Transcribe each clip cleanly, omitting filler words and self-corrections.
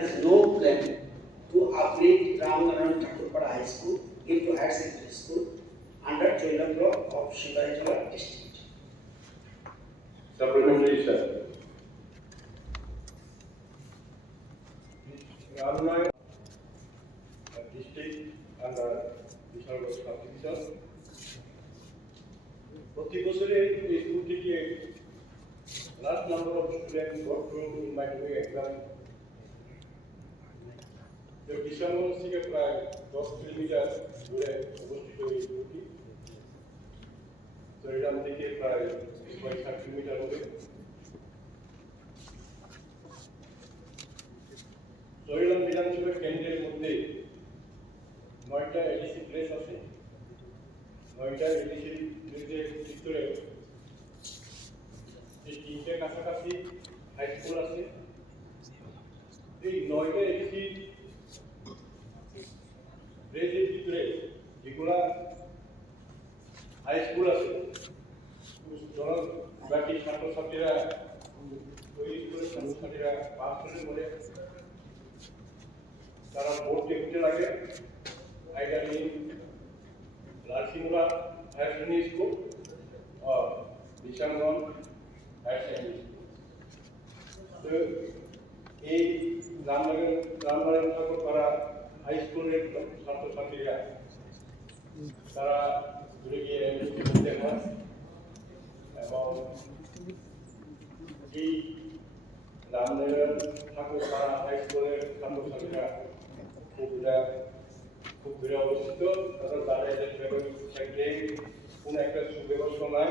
has no plan to upgrade Ramnaran Thakurpada High School into higher secondary school under Choilam block of Shivajala district. Supplementary, sir. Ramnaran district under Vishalgঞ্জ subdivision. প্রতি বছরে এই school থেকে large number of students go through matric exam. The Vishalgঞ্জ থেকে প্রায় 10 kilometre দূরে অবস্থিত এই স্কুলটি। চরিরাম থেকে প্রায় 60 কিলোমিটার হবে। চরিরাম বিধানসভা কেন্দ্রের মধ্যে 9টা এডিসি প্লেস আছে। 9টা এডিসি প্লেসের ভিতরে এই 3টে কাছাকাছি হাই স্কুল আছে। এই 9টা এডিসি প্লেসের ভিতরে যেগুলা হাই স্কুল আছে বাকি ছাত্রছাত্রীরা ওই স্কুলের ছাত্রছাত্রীরা পাস করলে বলে তারা ভর্তি হতে লাগে either in Larsimura Higher Secondary School or Vishalgঞ্জ Higher Secondary School. So, এই রামনারায়ণ ঠাকুরপাড়া হাই স্কুলের ছাত্রছাত্রীরা তারা দূরে গিয়ে ভর্তি হয় এবং এই রামনারায়ণ ঠাকুরপাড়া হাই স্কুলের ছাত্রছাত্রীরা খুব দূরে অবস্থিত। তাদের বাড়িতে থাকলে কোনো একটা সুব্যবস্থা নাই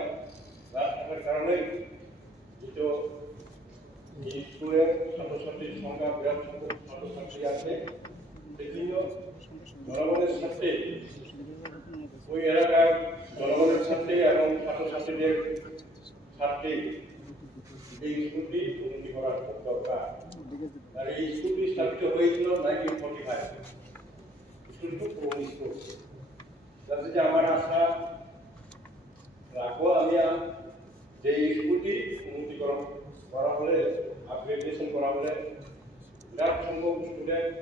না থাকার কারণে যেহেতু এই স্কুলের ছাত্রছাত্রীর সংখ্যা বিরাট সংখ্যক ছাত্রছাত্রী আছে সেজন্য জনগণের স্বার্থে ওই এলাকার জনগণের স্বার্থে এবং ছাত্রছাত্রীদের স্বার্থে এই স্কুলটি উন্নতি করার খুব দরকার। আর এই স্কুলটি স্থাপিত হয়েছিল 1945 স্কুল খুব পুরনো স্কুল। যাতে যে আমার আশা রাখবো আমি যে এই স্কুলটি উন্নতিকরণ করা হলে আপগ্রেডেশন করা হলে বিরাট সংখ্যক স্টুডেন্ট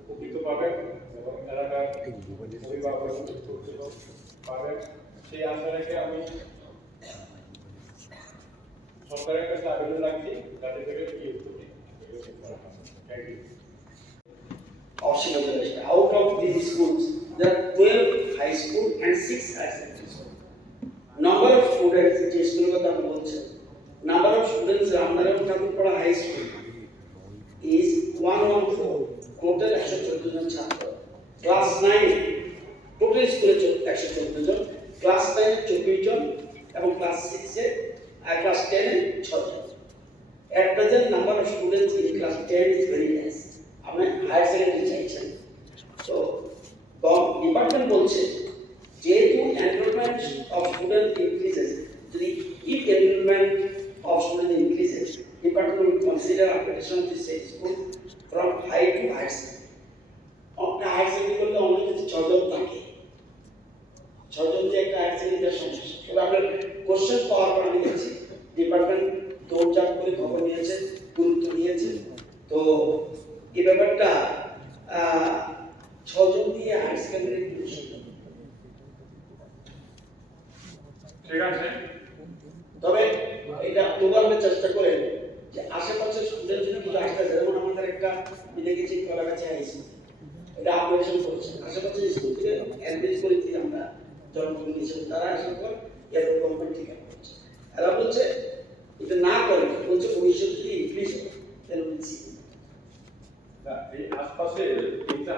উপকৃত পাবেন এবং এলাকার অভিভাবক পাবেন সেই আশা রেখে আমি সরকারের কাছে আবেদন রাখছি যাতে করে এই স্কুলটি thank you. Out of these schools, there are 12 high school and 6 higher secondary school. Number of students, which is number of students Ramnaরায়ণ Thakurpara High School is 114. Total 114 জন ছাত্র। Class 9 total school 114 জন, class 9 24 জন এবং class 6 এ class 10 এ 6 জন। At present number of students in class 10 is very less. আমরা higher secondary চাইছেন। তো ডিপার্টমেন্ট বলছে যেহেতু এনরোলমেন্ট অফ স্টুডেন্ট ইনক্রিজেস, যদি if enrollment of student increases, department will consider upgradation of this school from high to higher secondary. একটা higher secondary করলে অনেক কিছু 6 জন থাকে, 6 জন দিয়ে একটা হায়ার সেকেন্ডারি সমস্যা। তবে আপনার কোশ্চেন পাওয়ার পর আমি দেখছি ডিপার্টমেন্ট দৌড়ঝাঁপ করে খবর নিয়েছে, গুরুত্ব দিয়েছে। তো এই ব্যাপারটা 6 জন দিয়ে হায়ার সেকেন্ডারি ঠিক আছে। তবে এটা প্রোগ্রামের চেষ্টা করেন যে আশেপাশে স্টুডেন্ট যদি কিছু আসতে চায়, যেমন আমাদের একটা দেখেছি কলাগাছি হাই স্কুল, এটা আপগ্রেডেশন করছে আশেপাশে স্কুল থেকে এনগেজ করে দিয়ে আমরা জনগণ হিসেবে তারা আসার পর এর গভর্নমেন্ট ঠিক করছে। এরা বলছে এটা না করে বলছে ভবিষ্যতে যদি ইনক্রিজ হয় তাহলে বলছি না এই আশপাশে তিনটা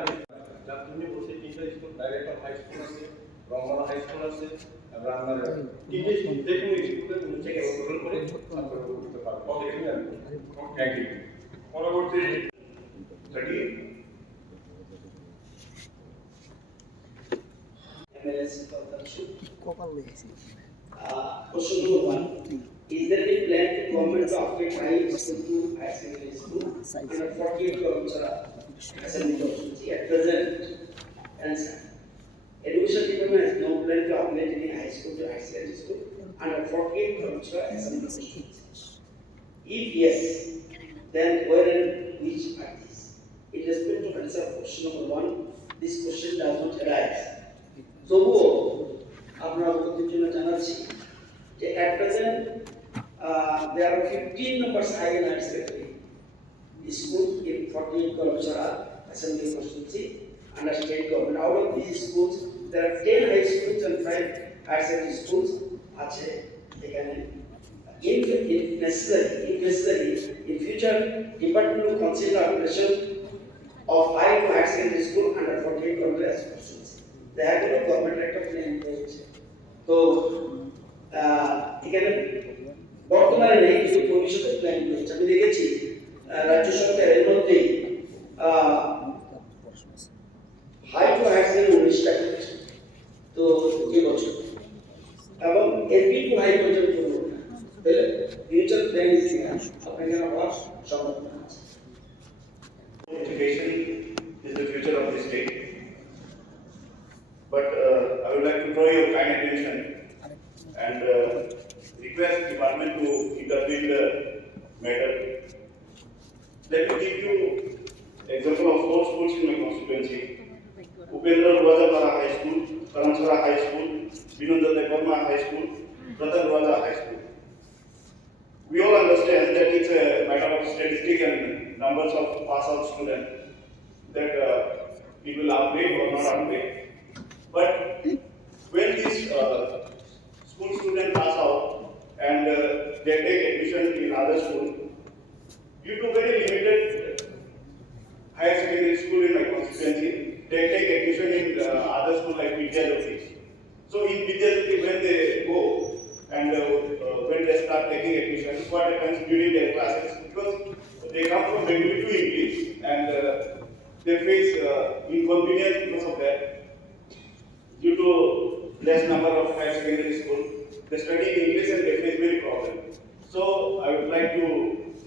যা তুমি বলছে তিনটা স্কুল ডাইরেক্টর হাই স্কুল আছে, রমনা হাই স্কুল আছে, রামনারায়ণ তিনটে স্কুল দেখুন স্কুলের নিচে গ্রহণ করে ছাত্ররা করতে পারবে। Okay thank you. পরবর্তী 30 question number 1. Is there any plan to government to upgrade high school to higher secondary school under 48 Karamchara Assembly Constituency at present? Answer. Education Department has no plan to upgrade any high school to higher secondary school under 48 Karamchara Assembly Constituency. If yes, then where and which are schools in 48 Kalachara Assembly constituency under state government. Out of these schools, there are 10 high schools and 5 higher secondary schools. If necessary, in future, department will consider operation of 5 to higher secondary school under 48 Kalachara constituency. They have no government right of plan. So, এখানে বর্তমানে নেই কিন্তু ভবিষ্যতে plan রয়েছে। আমি দেখেছি রাজ্য সরকার এর মধ্যে হাই টু হায়ার সেকেন্ডারি 19টা করেছে তো এবছর এবং এমপি টু হাই পর্যন্ত তাহলে ফিউচার প্ল্যান ইজ আপনাকে হওয়ার সম্ভাবনা আছে। Education is the future of the state. But I would like to draw your kind attention and request department to intervene the matter. Let me give you example of 4 schools in my constituency. Upendra Rwajapara High School, Karanchara High School, Vinodha Devarma High School, Ratan Rwaja High School. We all understand that it's a matter of statistic and numbers of pass-out students that it will upgrade or not upgrade. But when these school students pass out and they take admission in other school, due to very limited higher secondary school in my constituency, they take admission in other school like Vidyajyoti. So in Vidyajyoti, when they go and when they start taking admission, what happens during their classes? Because they come from Bengali to English and they face inconvenience because of that. Due to less number of higher secondary school, they study English and they face many problems. So I would like to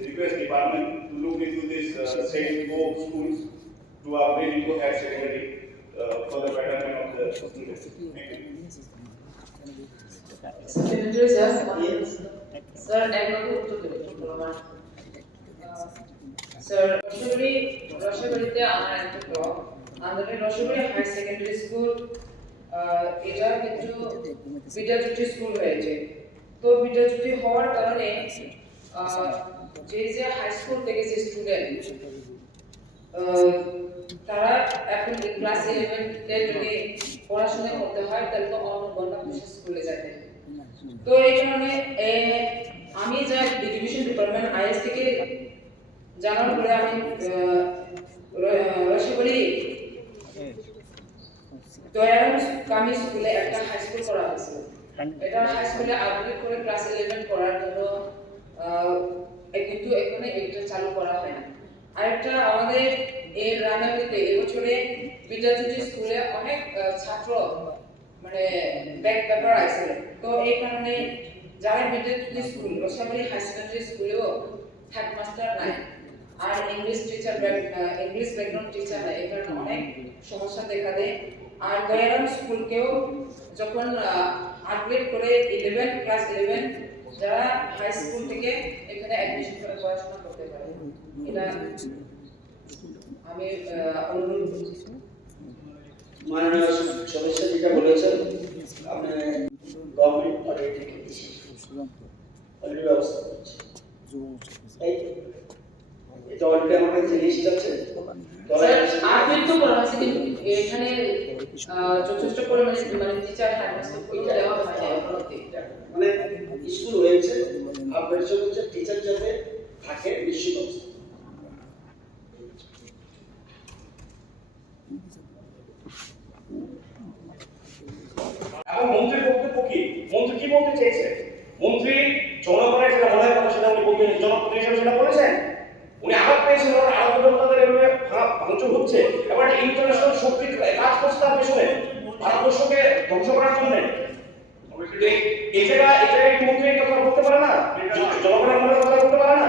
request department to look into this same 4 schools to upgrade into higher secondary for the betterment of the students. Thank you. Secretary sir, sir, একমাত্র উত্তর দেবেন প্রমাণ। Sir রসগোল্লাতে আমার একটা block আমাদের rasgulla high secondary school এটা কিন্তু Vidyajyoti school হয়েছে। তো বিদ্যাজ্যোতি হওয়ার কারণে যে হাই স্কুল থেকে যে স্টুডেন্ট তারা এখন ক্লাস 11 এ যদি পড়াশোনা করতে হয় তাহলে তো অন্য বিশেষ স্কুলে যেতে। তো এই কারণে আমি যা এডুকেশন ডিপার্টমেন্ট আইএস থেকে জানার পরে আমি রসগোল্লা দয়ারাম কামি স্কুলে একটা হাই স্কুল করা হয়েছিল। এটা হাই স্কুলে আপগ্রেড করে ক্লাস 11 পড়ার জন্য কিন্তু এখানে এটা চালু করা হয় না। আরেকটা আমাদের এই রানাবিতে এবছরে বিদ্যাজ্যোতি স্কুলে অনেক ছাত্র মানে ব্যাক পেপার আছে। তো এই কারণে যারা Vidyajyoti school Rasabali high secondary স্কুলেও হেডমাস্টার নাই আর English teacher English background teacher নাই, এই কারণে অনেক সমস্যা দেখা দেয়। আর দয়ারাম স্কুলকেও যখন আপগ্রেড করে 11 ক্লাস 11 যারা হাই স্কুল থেকে এখানে অ্যাডমিশন করে পড়াশোনা করতে পারে, এটা আমি অনুরোধ করছি। মাননীয় সদস্য যেটা বলেছেন আপনি গভর্নমেন্ট অলরেডি ব্যবস্থা করছে, এটা অলরেডি আমার কাছে লিস্ট আছে। আপগ্রেড তো করা হয়েছে কিন্তু এখানে যথেষ্ট পরিমাণে মানে টিচার হেডমাস্টার পরীক্ষা দেওয়া হয় মানে স্কুল হয়েছে আপগ্রেড হচ্ছে টিচার যাতে থাকে নিশ্চিত অবস্থা। এখন মন্ত্রীর বক্তব্য কি? মন্ত্রী কি বলতে চেয়েছে? মন্ত্রী জনগণের যেটা মনে হয় কথা সেটা উনি বলতে জনপ্রতিনিধি হিসেবে সেটা বলেছেন। উনি আঘাত পেয়েছেন ওনার আলোচনাদের এভাবে ভাঙচুর হচ্ছে, এবার ইন্টারন্যাশনাল শক্তি কাজ করছে তার পেছনে ভারতবর্ষকে ধ্বংস করার জন্য। এই জায়গায় কি মন্ত্রী এই কথা বলতে পারে না? জনগণের মনের কথা বলতে পারে না?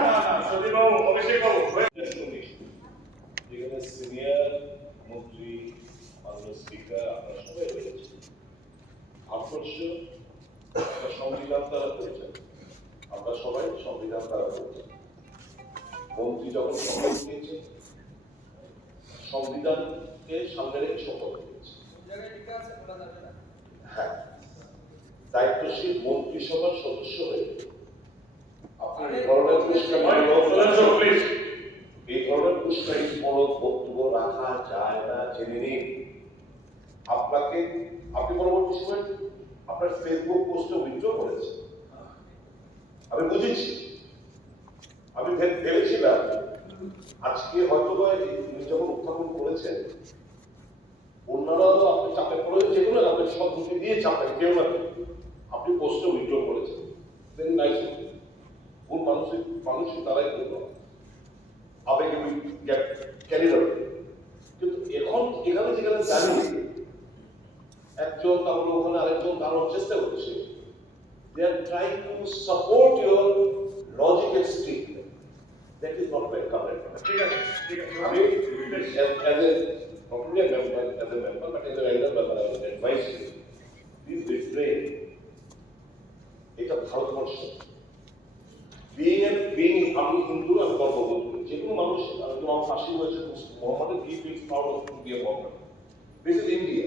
সদীপবাবু, অভিষেকবাবু, এখানে সিনিয়র মন্ত্রী, মাননীয় স্পিকার, আপনারা সবাই রয়েছে। ভারতবর্ষ সংবিধান দ্বারা পরিচালিত, আমরা সবাই সংবিধান দ্বারা পরিচালিত। মন্ত্রী যখন শপথ নিয়েছে সংবিধানকে সামনে রেখে শপথ নিয়েছে। হ্যাঁ, দায়িত্বশীল মন্ত্রিসভার সদস্য হয়ে আপনি এই ধরনের বড় বক্তব্য রাখা যায় না জেনে নিন। আপনি পরবর্তী সময় আপনার ফেসবুক পোস্টে উইথড্র করেছেন, আমি বুঝেছি। আমি ভেবেছিলাম আজকে হয়তো তিনি যখন উত্থাপন করেছেন অন্যরাও আপনি চাপে পড়ে যেগুলো আপনি সব ঢুকে দিয়ে চাপে কেউ না আপনি পোস্টে উইথড্র করেছেন, ভেরি নাইস। কোন মানুষই তারাই করলো আবেগে ক্যারিড আউট। কিন্তু এখন এখানে যেখানে জানি একজন তারপরে ওখানে আরেকজন দাঁড়ানোর চেষ্টা করছে, they are trying to support your logical statement. That is not my comment. ঠিক আছে, ঠিক আছে। I mean, as a not only a member, as a member, but as a elder member, I would advise you, please refrain. এটা Bharatvarsha. Being আমি হিন্দু, আমি গর্ববোধ করি। যে কোনো মানুষ, আমার ফাঁসি হয়েছে মোহাম্মদের he feels proud of to be a Mohammed. This is India.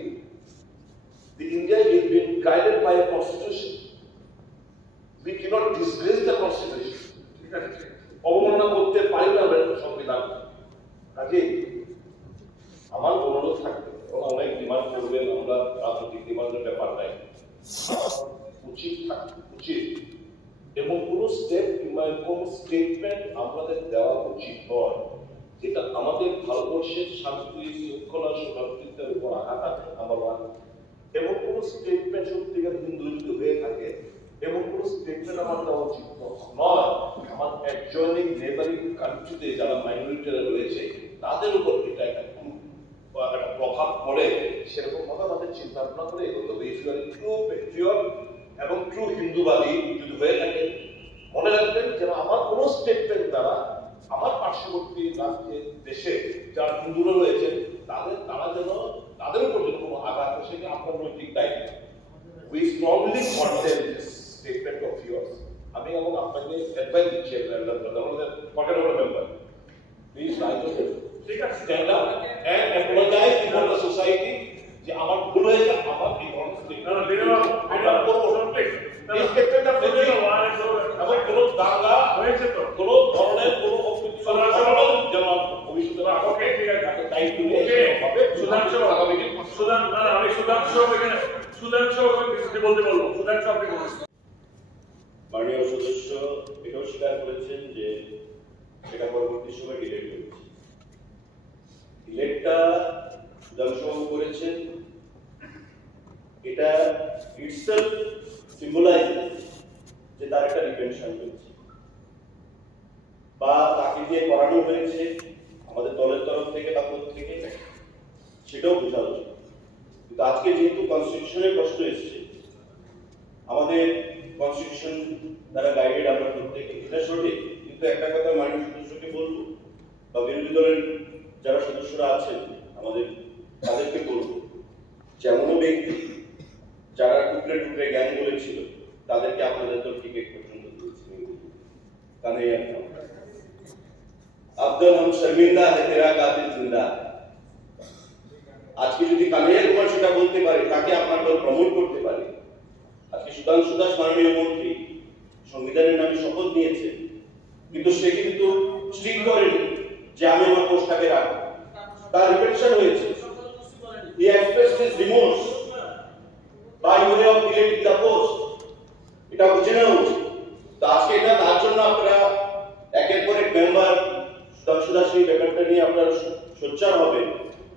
The India is being guided by a constitution. We cannot disgrace the constitution. ঠিক আছে, ঠিক আছে। অবমাননা করতে পারি না সংবিধান। কাজে আমার অনুরোধ থাকবে, অনেক ডিমান্ড করবেন, আমরা রাজনৈতিক ডিমান্ডের ব্যাপার নাই, উচিত এবং কোনো স্টেপ কিংবা কোনো স্টেটমেন্ট আমাদের দেওয়া উচিত নয় যেটা আমাদের ভারতবর্ষের শান্তি শৃঙ্খলা সৌহার্দ্যের উপর আঘাত আছে নাম্বার ওয়ান। এবং কোনো স্টেটমেন্ট সত্যিকার হিন্দু যদি হয়ে থাকে এবং কোনো স্টেটমেন্ট আমার দেওয়া উচিত নয় আমার অ্যাডজয়নিং নেবারিং কান্ট্রিতে যারা মাইনরিটিরা রয়েছে তাদের উপর এটা একটা প্রভাব পড়ে, সেরকম ভাবে আমাদের চিন্তা ভাবনা করে এগোতে হবে। If you are true patriot এবং ট্রু হিন্দুবাদী যদি হয়ে থাকে, মনে রাখবেন যেন আমার কোনো স্টেটমেন্ট দ্বারা আমার পার্শ্ববর্তী রাজ্যে দেশে যারা হিন্দুরা রয়েছে তারা যেন তাদের উপর যেন কোনো আঘাত হয়, সেটা আপনার নৈতিক দায়িত্ব। We strongly condemn this statement of yours. আমি এবং আপনাকে অ্যাডভাইস দিচ্ছি, forget about a member. Please rise up, ঠিক আছে। stand up and apologize before the society যে আমার ভুল হয়েছে, আমার এই ধরনের statement না, না, বিনয়, আমরা করবো না। please। এই statement টা বিনয়, এবং কোনো দাঙ্গা হয়েছে তো। কোনো ধরনের কোনো অপ্রীতিকর ঘটনা যেন ভবিষ্যতে না ঘটে, ওকে, ঠিক আছে। তাকে দায়িত্ব নিয়ে ওকে, হবে। সুধাংশু, আগামী দিন আমি সুধাংশু এখানে সুধাংশু কিছু বলতে বলবো। সুধাংশু আপনি বলুন। মাননীয় সদস্য এটাও স্বীকার করেছেন যে এটা পরবর্তী সময় ডিলেট হয়েছে। ডিলেটটা সুধাংশুবাবু করেছেন, এটা ইটসেলফ সিম্বলাইজ যে তার একটা রিপেনশন হয়েছে বা তাকে দিয়ে করানো হয়েছে আমাদের দলের তরফ থেকে বা কোথা থেকে, সেটাও বোঝা উচিত। কিন্তু আজকে যেহেতু কনস্টিটিউশনের প্রশ্ন এসেছে, আমাদের কনস্টিটিউশন দ্বারা গাইডেড আমরা প্রত্যেকে, এটা সঠিক। কিন্তু একটা কথা মাননীয় সদস্যকে বলবো বা বিরোধী দলের যারা সদস্যরা আছেন আমাদের, তাদেরকে বলবো যেমন ব্যক্তি যারা টুকরে টুকরে জ্ঞান বলেছিল তাদেরকে আপনাদের দল টিকিট পর্যন্ত দিয়েছিল। কানে আব্দুল হাম শর্মিন্দা হে তেরা কাতিল জিন্দা। আজকে যদি কানাইয়া কুমার সেটা বলতে পারে, তাকে আপনার দল প্রমোট করতে পারে। আজকে সুধাংশু দাস মাননীয় মন্ত্রী সংবিধানের নামে শপথ নিয়েছে, কিন্তু সে কিন্তু স্ট্রিক করেনি যে আমি আমার পোস্টটাকে রাখবো। তার রিপেনশন হয়েছে। He expressed his remorse by way of deleting the post. এটা বুঝে নেওয়া উচিত। তো আজকে এটা তার জন্য আপনারা একের পর এক মেম্বার সুধাংশু দাস এই ব্যাপারটা নিয়ে আপনারা সোচ্চার হবেন।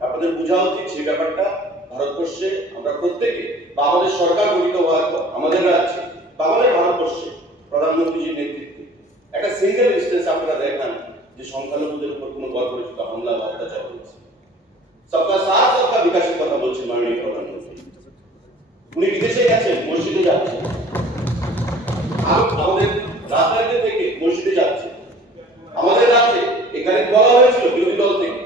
আপনাদের বোঝা উচিত সেই ব্যাপারটা ভারতবর্ষে আমরা প্রত্যেকে বা আমাদের সরকার গঠিত হওয়ার পর আমাদের রাজ্যে বা আমাদের ভারতবর্ষে প্রধানমন্ত্রীজির নেতৃত্বে একটা সিঙ্গেল ইনস্টেন্স আপনারা দেখান যে সংখ্যালঘুদের উপর কোনো বর্বরচিত হামলা বা অত্যাচার হয়েছে। সবকা সাথ সবকা বিকাশের কথা বলছে মাননীয় প্রধানমন্ত্রী। উনি বিদেশে গেছেন, মসজিদে যাচ্ছেন, আমাদের রাজনীতি থেকে মসজিদে যাচ্ছে। আমাদের রাজ্যে এখানে বলা হয়েছিল বিরোধী দল থেকে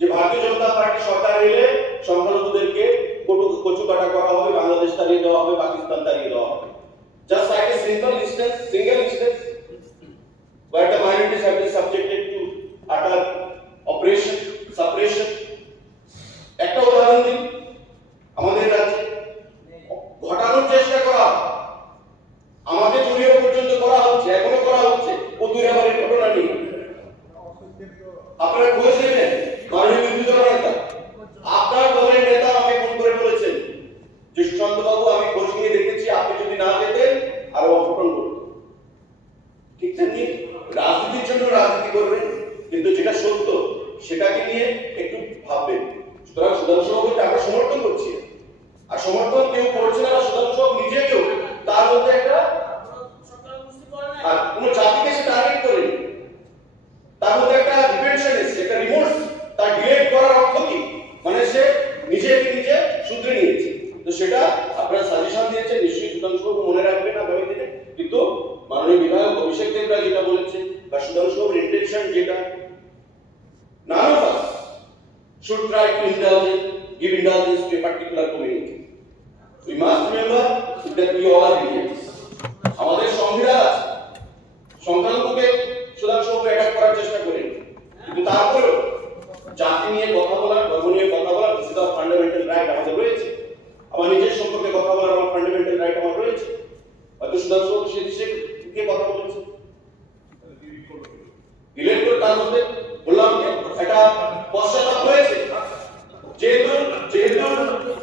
যে ভারতীয় জনতা পার্টি সরকার এলে সংখ্যালঘুদেরকে কচু কাটা করা হবে, বাংলাদেশ তাড়িয়ে দেওয়া হবে, পাকিস্তান তাড়িয়ে দেওয়া হবে। Just like a single instance where the minorities have been subjected to utter oppression, suppression. একটা উদাহরণ দিন, আমাদের রাজ্যে ঘটানোর চেষ্টা করা, আমাদের জড়িয়ে পর্যন্ত করা হচ্ছে, এখনো করা হচ্ছে। পুতুরাবাড়ির ঘটনা নিয়ে আপনারা খোঁজ নেবেন মাননীয় বিরোধী নেতা। আপনার দলের নেতা আমাকে ফোন করে বলেছেন যে সুশান্ত বাবু আমি খোঁজ নিয়ে দেখেছি আপনি যদি না যেতেন আরো অঘটন ঘটত। ঠিক তেমনি রাজনীতির জন্য রাজনীতি করবেন, কিন্তু যেটা সত্য সেটাকে নিয়ে একটু ভাববেন। সুতরাং সুধাংশু বাবুকে আমরা সমর্থন করছি, আর সমর্থন কেউ করছে না সুধাংশু বাবু নিজেকেও তার মধ্যে একটা আর কোন জাতিকে সে টার্গেট করেনি, তার মধ্যে একটা রিভেনশন এসেছে, একটা রিমোর্স। তার ডিলেট করার অর্থ কি, মানে সে নিজেকে নিজে শুধরে নিয়েছে। তো সেটা আপনারা সাজেশন দিয়েছেন, নিশ্চয়ই সুধাংশু বাবু মনে রাখবেন আগামী দিনে। কিন্তু মাননীয় বিধায়ক অভিষেক দেবরা যেটা বলেছেন বা সুধাংশু বাবুর ইন্টেনশন যেটা, none of us should try to give indulgence to a particular community. We must remember that we all are Indians. আমাদের সংবিধান আছে, সংখ্যালঘুকে সুধাংশু বাবু অ্যাটাক করার চেষ্টা করেন, কিন্তু তারপরেও জাতি নিয়ে কথা বলার, ধর্ম নিয়ে কথা বলার this is our fundamental right আমাদের রয়েছে। আমার নিজের সম্পর্কে কথা বলার আমার ফান্ডামেন্টাল রাইট আমার রয়েছে। হয়তো সুধাংশু বাবু সে দিকে কে কথা বলেছে ডিলেট করে, তার মধ্যে বললাম যে একটা পশ্চাতাপ হয়েছে। যেহেতু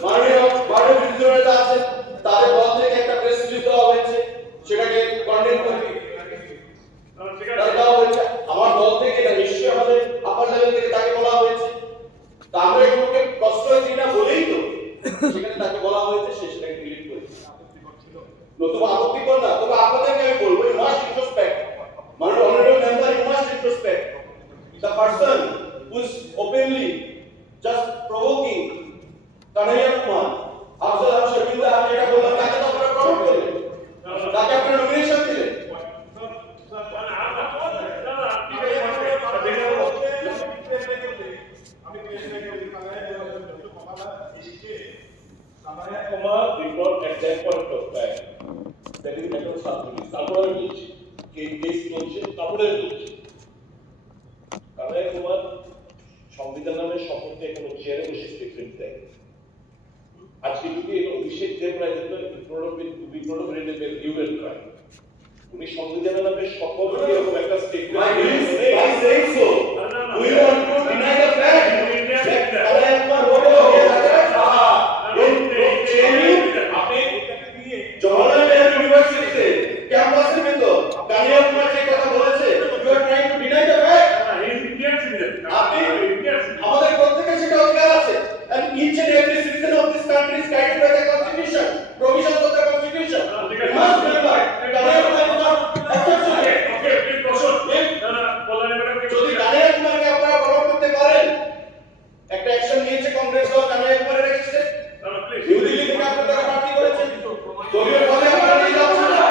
মাননীয় বিরোধী নেতা আছেন, তাদের দল থেকে একটা প্রেস রিলিজ দেওয়া হয়েছে, সেটাকে কন্ডেম করে দেওয়া হয়েছে। আমার দল থেকে এটা নিশ্চয়ই আমাদের আপার লেভেল থেকে তাকে বলা হয়েছে। তা আমরা এগুলোকে প্রশ্রয় দিই না বলেই তো সেখানে তাকে বলা হয়েছে, সে সেটাকে ডিলিট করেছে। নতুবা আপত্তিকর না, তবে আপনাদেরকে আমি বলবো ইউ মাস্ট ইন্ট্রোস্পেক্ট, মাননীয় honourable member, you must introspect. The person who is openly just provoking Kanhaiya Kumar, Afzal Sharminda, আমি এটা বললাম, তাকে তো আপনারা প্রমোট করলেন, তাকে আপনারা নমিনেশন দিলেন। Kumar did not at that point of time, that is matter of substance. তারপরে বলছি কেস চলছে, তারপরে বলছি কানাইয়া কুমার সংবিধান নামের শপথ নিয়ে কোনো চেয়ারে বসে স্টেটমেন্ট দেয়। আজকে যদি অভিষেক দেবরায় উনি সংবিধানের নামে শপথ নিয়ে এরকম একটা স্টেটমেন্ট আমাদের প্রত্যেকের সেটা অধিকার আছে, and each and every citizen of this country is guided by the constitution, provisions of the constitution. You must remember, Kanhaiya Kumar is not exception. যদি Kanhaiya Kumarকে আপনারা প্রমোট করতে পারেন, একটা অ্যাকশন নিয়েছে কংগ্রেস দল Kanhaiya Kumaরের এগেইনস্টে, নিউ দিল্লি থেকে আপনারা প্রার্থী করেছেন, দলীয় পদে আপনারা নিয়ে যাচ্ছেন না।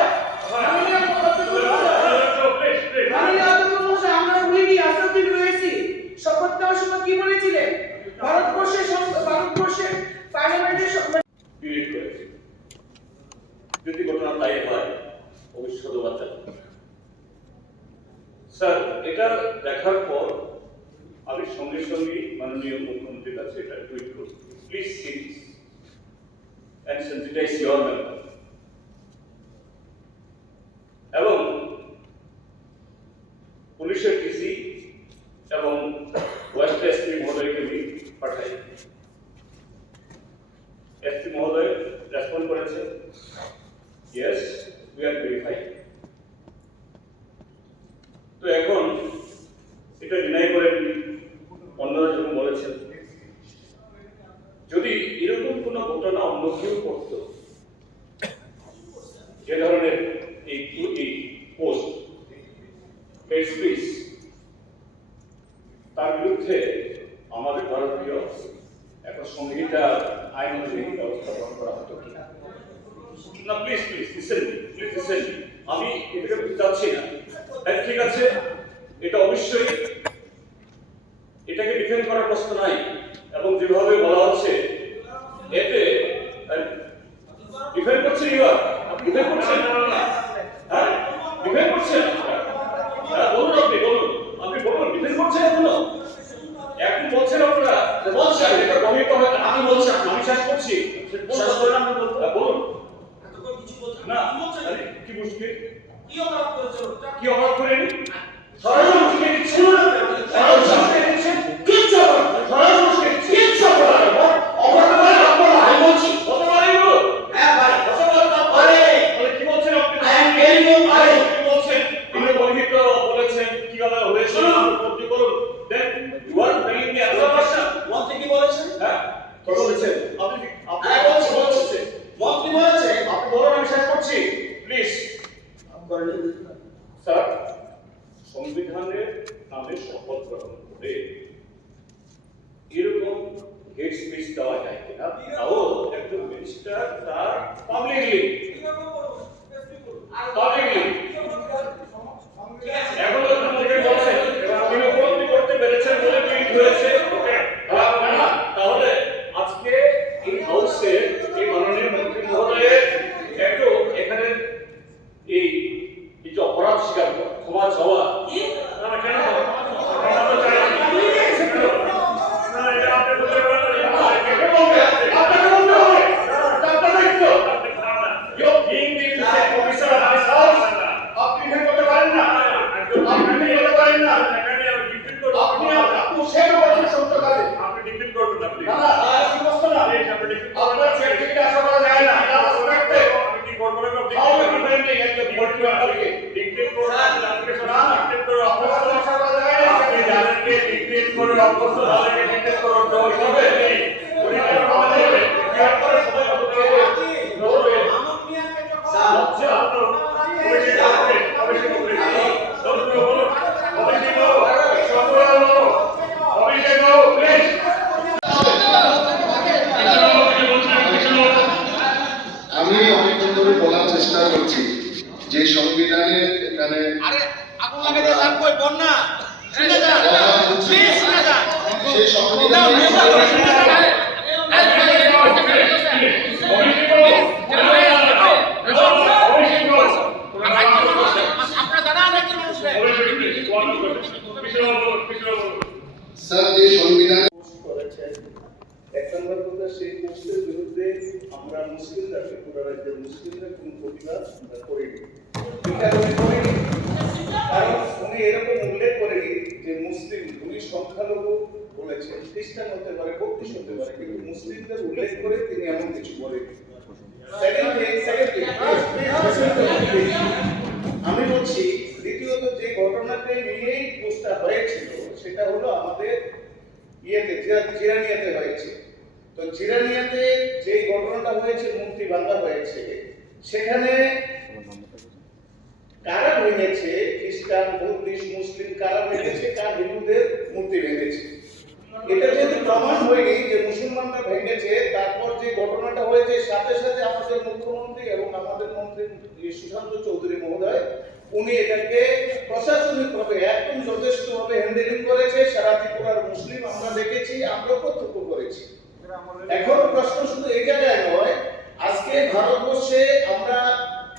শপথ নেওয়ার সময় কি বলেছিলেন? ভারতবর্ষের পার্লামেন্টের ডিলিট করেছে। যদি ঘটনা তাই হয় ভবিষ্যৎ বাচ্চা। স্যার, এটা দেখার পর আমি সঙ্গে সঙ্গে মাননীয় মুখ্যমন্ত্রীর কাছে এটা টুইট করি, please see this and sensitize your member. এবং পুলিশের ডিসি এবং ওয়েস্ট এসপি মহোদয়কে আমি পাঠাই। এসপি মহোদয় রেসপন্ড করেছে, ইয়েস উই আর ভেরিফাইং। তো এখন এটা ডিনাই করে অন্যরা যখন বলেছেন, যদি এরকম কোনো ঘটনা অন্য কেউ করত, যে ধরনের এই পোস্ট স্পিচ, তার বিরুদ্ধে আমাদের ভারতীয় একটা সংহিতা আইন অনুযায়ী ব্যবস্থা গ্রহণ করা হতো কিনা। না প্লিজ লিসেন, আমি এটাকে বুঝতে চাচ্ছি না। ঠিক আছে, এটা অবশ্যই এটাকে ডিফেন্ড করার প্রশ্ন নাই, এবং যেভাবে বলা হচ্ছে এতে ডিফেন্ড করছে ডিফেন্ড করছেন, হ্যাঁ ডিফেন্ড করছেন, হ্যাঁ বলুন, আপনি বলুন ডিফেন্ড করছেন এখনো একটু বলছেন আপনারা, বলছেন এটা কমিট হবে, আমি বলছি, আমি শেষ করছি, শেষ করে আপনি বলুন না কি বুঝবে কি অপরাধ করেছেন, কি অপরাধ করেনি, সরাসরি দিচ্ছেন তাও একজন মিনিস্টার তার পাবলিকলি এখন তো আপনাদের বলছে এবং আপনি উপলব্ধি করতে পেরেছেন বলে টুইট হয়েছে তাহলে আজকে এই হাউসে এই মাননীয় মন্ত্রী মহোদয়ের একটু এখানে এই যে অপরাধ স্বীকার ক্ষমা চাওয়া না কেন আমি অনেকক্ষণ ধরে বলার চেষ্টা করছি যে সংবিধানের এখানে সেই সংবিধান স্যার যে সংবিধান করেছেন 1 নম্বর কথা, সেই পোস্টের বিরুদ্ধে আমরা মুসলিমরা, ত্রিপুরা রাজ্যের মুসলিমরা কোন প্রতিবাদ আমরা করিনি। এই কারণে করিনি কারণ উনি এরকম উল্লেখ করেনি যে মুসলিম, উনি সংখ্যালঘু বলেছেন, খ্রিস্টান হতে পারে, বৌদ্ধ হতে পারে, কিন্তু মুসলিমদের উল্লেখ করে তিনি এমন কিছু বলেনি। আমি বলছি দ্বিতীয়ত যে ঘটনাকে নিয়েই পোস্টটা হয়েছিল সেটা হলো আমাদের জিরানিয়াতে হয়েছে। তো জিরানিয়াতে যে ঘটনাটা হয়েছে, মূর্তি ভাঙা হয়েছে, সেখানে কারা ভেঙেছে, খ্রিস্টান, বৌদ্ধিস্ট, মুসলিম কারা ভেঙেছে, কার হিন্দুদের মূর্তি ভেঙেছে, এটা যেহেতু প্রমাণ হয়নি যে মুসলমানরা ভেঙেছে, তারপর যে ঘটনাটা হয়েছে সাথে সাথে আমাদের মুখ্যমন্ত্রী এবং আমাদের মন্ত্রী সুশান্ত চৌধুরী মহোদয় উনি এটাকে প্রশাসনিকভাবে একদম যথেষ্টভাবে হ্যান্ডেলিং করেছে। সারা ত্রিপুরার মুসলিম আমরা দেখেছি, আমরা প্রত্যক্ষ করেছি। এখন প্রশ্ন শুধু এই জায়গায় নয়, আজকে ভারতবর্ষে আমরা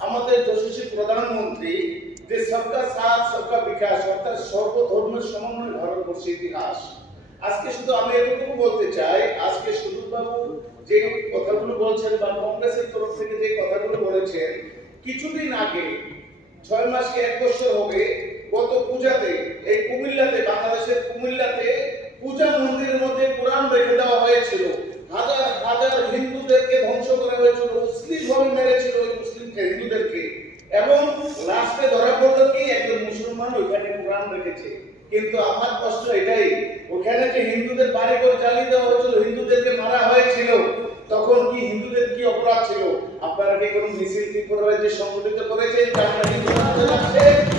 আমাদের যশস্বী প্রধানমন্ত্রী যে সবকা সাথ সবকা বিকাশ অর্থাৎ সর্বধর্মের সমন্বয় ভারতবর্ষের ইতিহাস, আজকে শুধু আমি এটুকু বলতে চাই, আজকে সুদূর বাবু যে কথাগুলো বলছেন বা কংগ্রেসের তরফ থেকে যে কথাগুলো বলেছেন, কিছুদিন আগে 6 মাস কি 1 বছর হবে, গত পূজাতে এই কুমিল্লাতে, বাংলাদেশের কুমিল্লাতে পূজা মন্দিরের মধ্যে কোরআন রেখে দেওয়া হয়েছিল, হাজার হাজার হিন্দুদেরকে ধ্বংস করা হয়েছিল, অশ্লীলভাবে মেরেছিল ওই মুসলিম হিন্দুদেরকে, এবং লাস্টে ধরা পড়লো কি একজন মুসলমান ওইখানে কোরআন রেখেছে। কিন্তু আমার প্রশ্ন এটাই, ওখানে যে হিন্দুদের বাড়ি করে জ্বালিয়ে দেওয়া হয়েছিল, হিন্দুদেরকে মারা হয়েছিল, তখন কি হিন্দুদের কি অপরাধ ছিল? আপনারা কি কোনো মিছিল কি করে যে সংগঠিত করেছেন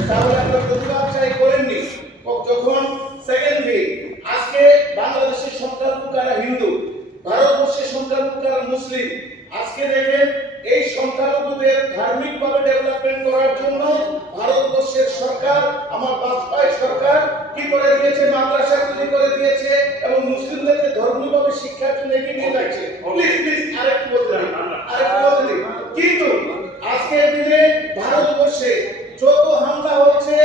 তাহলে আপনারা প্রতিবাদ চাই করেননি? যখন সেকেন্ড ডে আজকে বাংলাদেশের সংখ্যালঘু কারা হিন্দু, ভারতবর্ষের সংখ্যালঘু কারা মুসলিম, আজকে দেখেন এই সংখ্যালঘুদের ধার্মিকভাবে ডেভেলপমেন্ট করার জন্য ভারতবর্ষের সরকার, আমার বাজপেয়ী সরকার কি করে দিয়েছে, মাদ্রাসা তৈরি করে দিয়েছে এবং মুসলিমদেরকে ধর্মীয়ভাবে শিক্ষার জন্য এগিয়ে নিয়ে যাচ্ছে। প্লিজ আরেকটু বলতে দিন। কিন্তু আজকের দিনে ভারতবর্ষে যত হামলা হচ্ছে,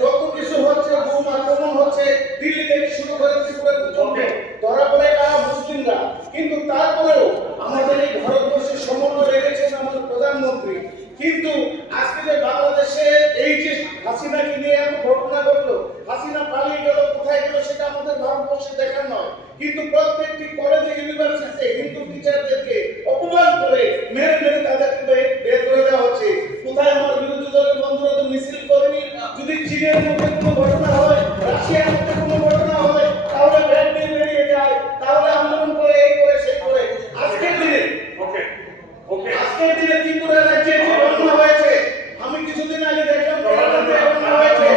যত কিছু হচ্ছে, বোম আক্রমণ হচ্ছে, দিল্লি থেকে শুরু করে ত্রিপুরা পর্যন্ত, ধরা পড়ে কারা মুসলিমরা। কিন্তু তারপরেও আমাদের এই ভারতবর্ষের সমন্বয় রেখেছেন আমাদের প্রধানমন্ত্রী। কিন্তু আজকে যে বাংলাদেশে এই যে হাসিনাকে নিয়ে এত ঘটনা ঘটলো, হাসিনা পালিয়ে গেল, কোথায় গেল সেটা আমাদের ভারতবর্ষে দেখার নয়, কিন্তু প্রত্যেকটি কলেজে ইউনিভার্সিটিতে হিন্দু টিচারদেরকে অপমান করে মেরে মেরে তাদেরকে বের করে দেওয়া হচ্ছে। কোথায় আমার বিরোধী দলের বন্ধুরা তো মিছিল করেনি? যদি চীনের মধ্যে কোনো ঘটনা হয়, রাশিয়ার মধ্যে কোনো ঘটনা হয়, তাহলে ব্যাগ নিয়ে বেরিয়ে যায়, তাহলে আন্দোলন করে, এই করে, সেই করে। আজকের দিনে ত্রিপুরা রাজ্যে যে ঘটনা হয়েছে, আমি কিছুদিন আগে দেখলাম কেরালাতে ঘটনা হয়েছে,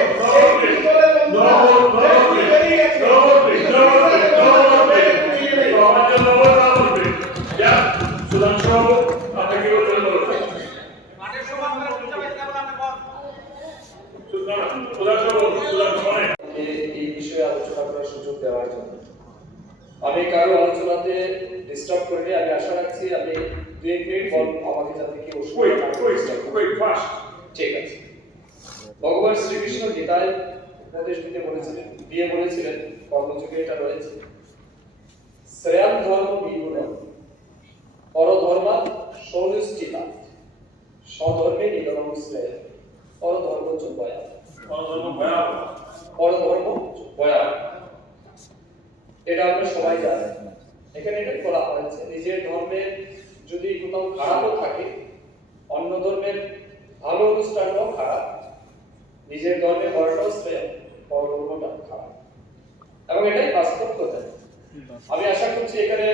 রাতে ডিস্টার্ব করিনি। আমি আশা রাখছি আমি 2 মিনিট পর আমাকে যাতে কেউ Wait, fast. ঠিক আছে। ভগবান শ্রীকৃষ্ণ গীতায় উপদেশ দিয়ে বলেছিলেন কর্মযোগে এটা রয়েছে, শ্রেয়ান ধর্ম বিগুণ পরধর্মা সৌনিষ্ঠিতা স্বধর্মে নিধনম শ্রেয় পরধর্ম বয়া পরধর্ম বয়া। এটা আমরা সবাই জানি। এখানে এটা বলা হয়েছে নিজের ধর্মের যদি কোথাও খারাপও থাকে, অন্য ধর্মের ভালো অনুষ্ঠানটাও খারাপ, নিজের ধর্মে করাটাও শ্রেয়, পরধর্মটা খারাপ, এবং এটাই বাস্তব কথা। আমি আশা করছি এখানে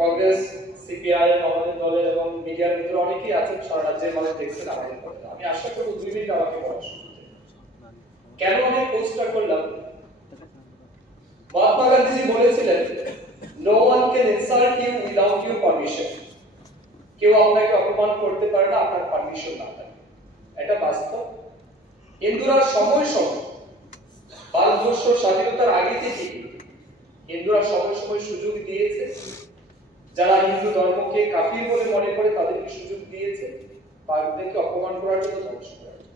কংগ্রেস, সিপিআই, আমাদের দলের এবং মিডিয়ার ভিতরে অনেকেই আছেন, সারা রাজ্যের মানুষ দেখছেন আমাদের কথা। আমি আশা করব 2 মিনিট আমাকে বলার সুযোগ দিন। কেন আমি পোস্টটা করলাম? মহাত্মা গান্ধীজি বলেছিলেন, no one can insult you without your permission. কেউ আপনাকে অপমান করতে পারে না আপনার পারমিশন না থাকে। এটা বাস্তব। হিন্দুরা সময় ভারতবর্ষ স্বাধীনতার আগে থেকে হিন্দুরা সময় সুযোগ দিয়েছে, যারা হিন্দু ধর্মকে কাফির বলে মনে করে তাদেরকে সুযোগ দিয়েছে পারদেরকে অপমান করার জন্য, ধ্বংস করার জন্য।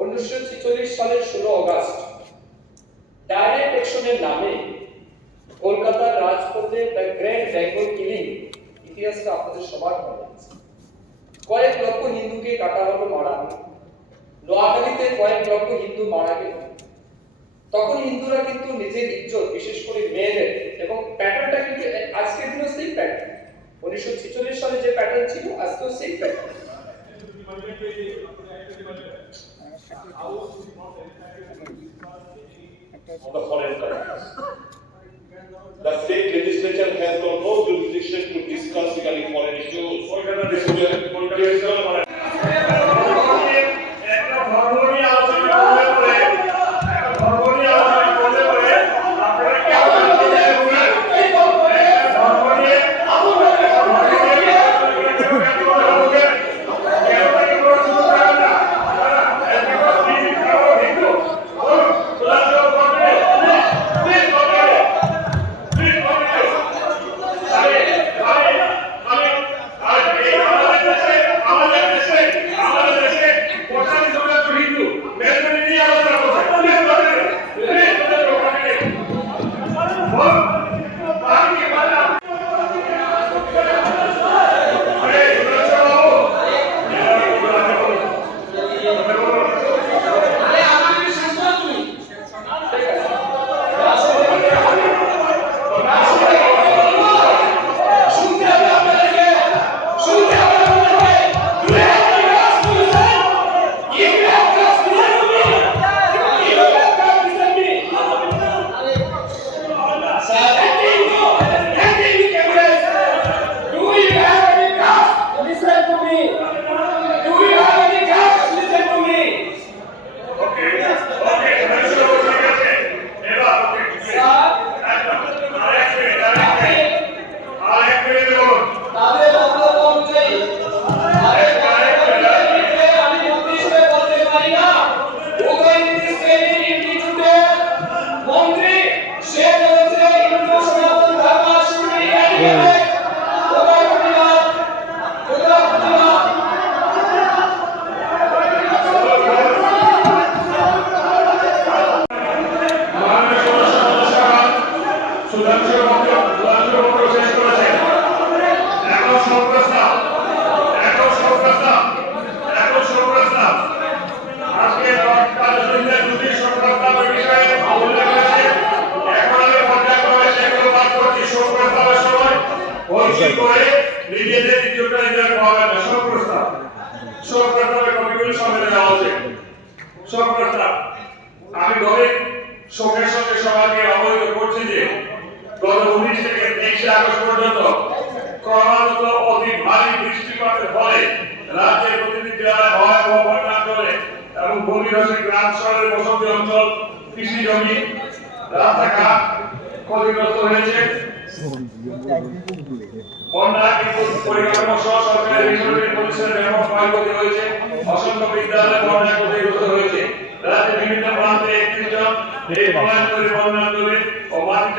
1946 সালের 16 আগস্ট ডাইরেক্ট অ্যাকশনের নামে কলকাতার রাজপথে দ্য গ্রেট বেঙ্গল কিলিং, ইতিহাসটা আপনাদের সবার মনে আছে। কয়েক লক্ষ হিন্দুকে কাটা হলো, মারা হলো। নোয়াখালীতে কয়েক লক্ষ হিন্দু মারা গেল। তখন হিন্দুরা কিন্তু নিজের ইজ্জত, বিশেষ করে মেয়েদের, এবং প্যাটার্নটা কিন্তু আজকের দিনও সেই প্যাটার্ন, 1946 সালে যে প্যাটার্ন ছিল আজকেও সেই pattern. On the foreign countries. The state legislature has got no jurisdiction to discuss regarding foreign issues. আমি দলের শোকের সঙ্গে সবাইকে অবহিত করছি যে গত 19 থেকে 23 আগস্ট পর্যন্ত ক্রমাগত অতি ভারী বৃষ্টিপাতের ফলে রাজ্যের প্রতিটি জেলায় ভয়াবহ বন্যা চলে এবং ভূমিধসের গ্রাম শহরের বসতি অঞ্চল, কৃষি জমি, রাস্তাঘাট ক্ষতিগ্রস্ত হয়েছে। বন্যা পরিকাঠামো সহ সরকারি রিসোর্টের পরিষেবার ব্যাপক ক্ষয়ক্ষতি হয়েছে। অসংখ্য বিদ্যালয় বন্যায় ক্ষতিগ্রস্ত হয়েছে। রাজ্যের বিভিন্ন প্রান্তে 31 জন এই বন্যার ও মাটি